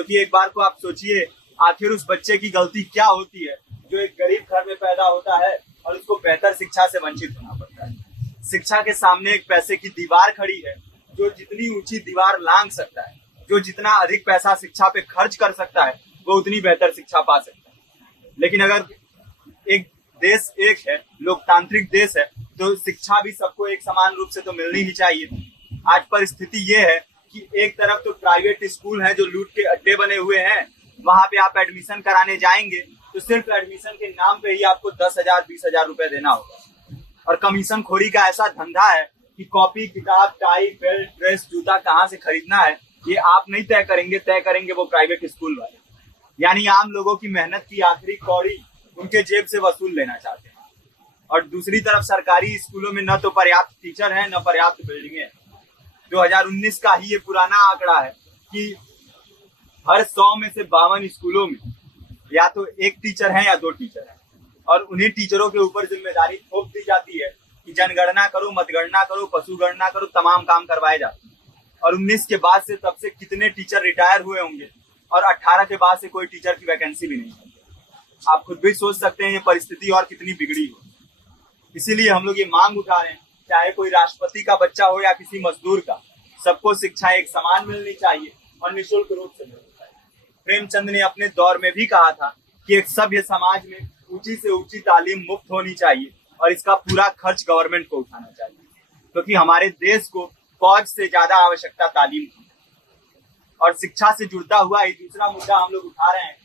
क्योंकि एक बार को आप सोचिए, आखिर उस बच्चे की गलती क्या होती है जो एक गरीब घर में पैदा होता है और उसको बेहतर शिक्षा से वंचित होना पड़ता है। शिक्षा के सामने एक पैसे की दीवार खड़ी है, जो जितनी ऊंची दीवार लांघ सकता है, जो जितना अधिक पैसा शिक्षा पे खर्च कर सकता है, वो उतनी बेहतर शिक्षा पा सकता है। लेकिन अगर एक देश एक है, लोकतांत्रिक देश है, तो शिक्षा भी सबको एक समान रूप से तो मिलनी ही चाहिए। आज परिस्थिति ये है कि एक तरफ तो प्राइवेट स्कूल हैं जो लूट के अड्डे बने हुए हैं, वहां पे आप एडमिशन कराने जाएंगे तो सिर्फ एडमिशन के नाम पे ही आपको 10,000 20,000 रुपए देना होगा। और कमीशन खोरी का ऐसा धंधा है कि कॉपी, किताब, टाई, बेल्ट, ड्रेस, जूता कहाँ से खरीदना है ये आप नहीं तय करेंगे वो प्राइवेट स्कूल वाले। यानी आम लोगों की मेहनत की आखिरी कौड़ी उनके जेब से वसूल लेना चाहते हैं। और दूसरी तरफ सरकारी स्कूलों में न तो पर्याप्त टीचर हैं, न पर्याप्त बिल्डिंगें हैं। 2019 का ही ये पुराना आंकड़ा है कि हर 100 में से 52 स्कूलों में या तो एक टीचर है या 2 टीचर है, और उन्हीं टीचरों के ऊपर जिम्मेदारी थोप दी जाती है कि जनगणना करो, मतगणना करो, पशुगणना करो, तमाम काम करवाए जाते हैं। और 19 के बाद से तब से कितने टीचर रिटायर हुए होंगे, और 18 के बाद से कोई टीचर की वैकेंसी भी नहीं है। आप खुद भी सोच सकते हैं ये परिस्थिति और कितनी बिगड़ी हो। इसीलिए हम लोग ये मांग उठा रहे हैं, चाहे कोई राष्ट्रपति का बच्चा हो या किसी मजदूर का, सबको शिक्षा एक समान मिलनी चाहिए और निःशुल्क रूप से मिलनी चाहिए। प्रेमचंद ने अपने दौर में भी कहा था कि एक सभ्य समाज में ऊंची से ऊंची तालीम मुफ्त होनी चाहिए और इसका पूरा खर्च गवर्नमेंट को उठाना चाहिए, क्योंकि हमारे देश को फौज से ज्यादा आवश्यकता तालीम की। और शिक्षा से जुड़ता हुआ ही दूसरा मुद्दा हम लोग उठा रहे हैं।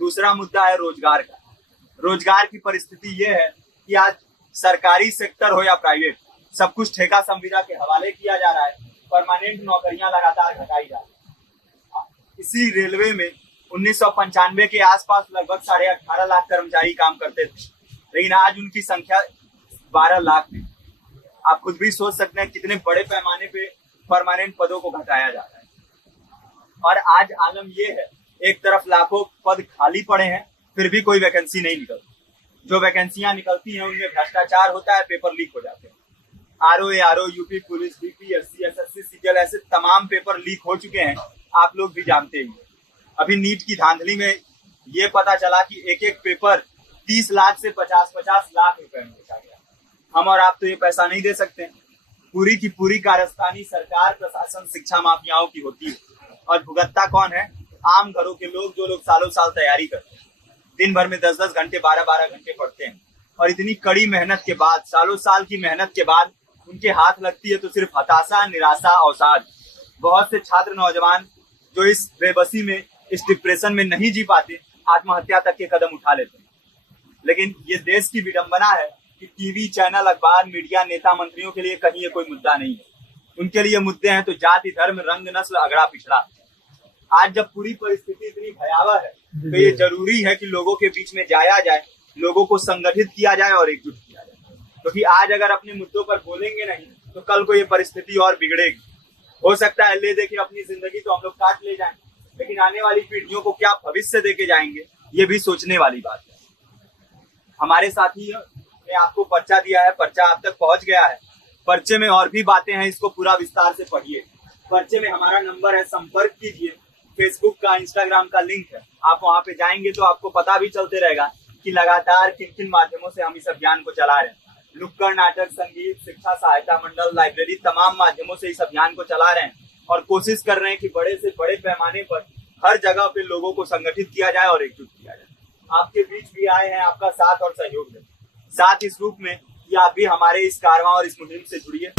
दूसरा मुद्दा है रोजगार का। रोजगार की परिस्थिति ये है कि आज सरकारी सेक्टर हो या प्राइवेट, सब कुछ ठेका संविदा के हवाले किया जा रहा है। परमानेंट नौकरियां लगातार घटाई जा रही है। इसी रेलवे में 1995 के आसपास लगभग 18.5 लाख कर्मचारी काम करते थे, लेकिन आज उनकी संख्या 12 लाख है। आप खुद भी सोच सकते हैं कितने बड़े पैमाने पे परमानेंट पदों को घटाया जा रहा है। और आज आलम ये है, एक तरफ लाखों पद खाली पड़े हैं, फिर भी कोई वैकेंसी नहीं निकलती। जो वैकेंसियां निकलती हैं उनमें भ्रष्टाचार होता है, पेपर लीक हो जाते हैं। RO, UP police, BPSC, SSC, CGL, ऐसे तमाम पेपर लीक हो चुके हैं, आप लोग भी जानते ही। अभी नीट की धांधली में ये पता चला कि एक एक पेपर 30 लाख से 50-50 लाख रुपए में बेचा गया। हम और आप तो ये पैसा नहीं दे सकते। पूरी की पूरी कारस्तानी सरकार, प्रशासन, शिक्षा माफियाओं की होती है। और भुगतता कौन है? आम घरों के लोग, जो लोग सालों साल तैयारी करते हैं, दिन भर में 10-10 घंटे, 12-12 घंटे पढ़ते हैं, और इतनी कड़ी मेहनत के बाद, सालों साल की मेहनत के बाद उनके हाथ लगती है तो सिर्फ हताशा, निराशा, अवसाद। बहुत से छात्र नौजवान जो इस बेबसी में, इस डिप्रेशन में नहीं जी पाते, आत्महत्या तक के कदम उठा लेते हैं। लेकिन ये देश की विडंबना है कि टीवी चैनल, अखबार, मीडिया, नेता, मंत्रियों के लिए कहीं ये कोई मुद्दा नहीं है। उनके लिए मुद्दे हैं तो जाति, धर्म, रंग, नस्ल, अगड़ा, पिछड़ा। आज जब पूरी परिस्थिति इतनी भयावह है तो ये जरूरी है कि लोगों के बीच में जाया जाए, लोगों को संगठित किया जाए और एकजुट किया जाए। क्योंकि आज अगर अपने मुद्दों पर बोलेंगे नहीं तो कल को ये परिस्थिति और बिगड़ेगी। हो सकता है ले देके अपनी जिंदगी तो हम लोग काट ले जाएं, लेकिन आने वाली पीढ़ियों को क्या भविष्य देके जाएंगे, ये भी सोचने वाली बात है। हमारे साथी ने आपको पर्चा दिया है, पर्चा आप तक पहुंच गया है। पर्चे में और भी बातें हैं, इसको पूरा विस्तार से पढ़िए। पर्चे में हमारा नंबर है, संपर्क कीजिए। फेसबुक का, इंस्टाग्राम का लिंक है, आप वहां पे जाएंगे तो आपको पता भी चलते रहेगा कि लगातार किन किन माध्यमों से हम इस अभियान को चला रहे हैं। नुक्कड़ नाटक, संगीत, शिक्षा सहायता मंडल, लाइब्रेरी, तमाम माध्यमों से इस अभियान को चला रहे हैं और कोशिश कर रहे हैं कि बड़े से बड़े पैमाने पर हर जगह पे लोगों को संगठित किया जाए और एकजुट किया जाए। आपके बीच भी आए हैं, आपका साथ और सहयोग है। साथ इस रूप में कि आप भी हमारे इस कारवां और इस मुहिम से जुड़िए।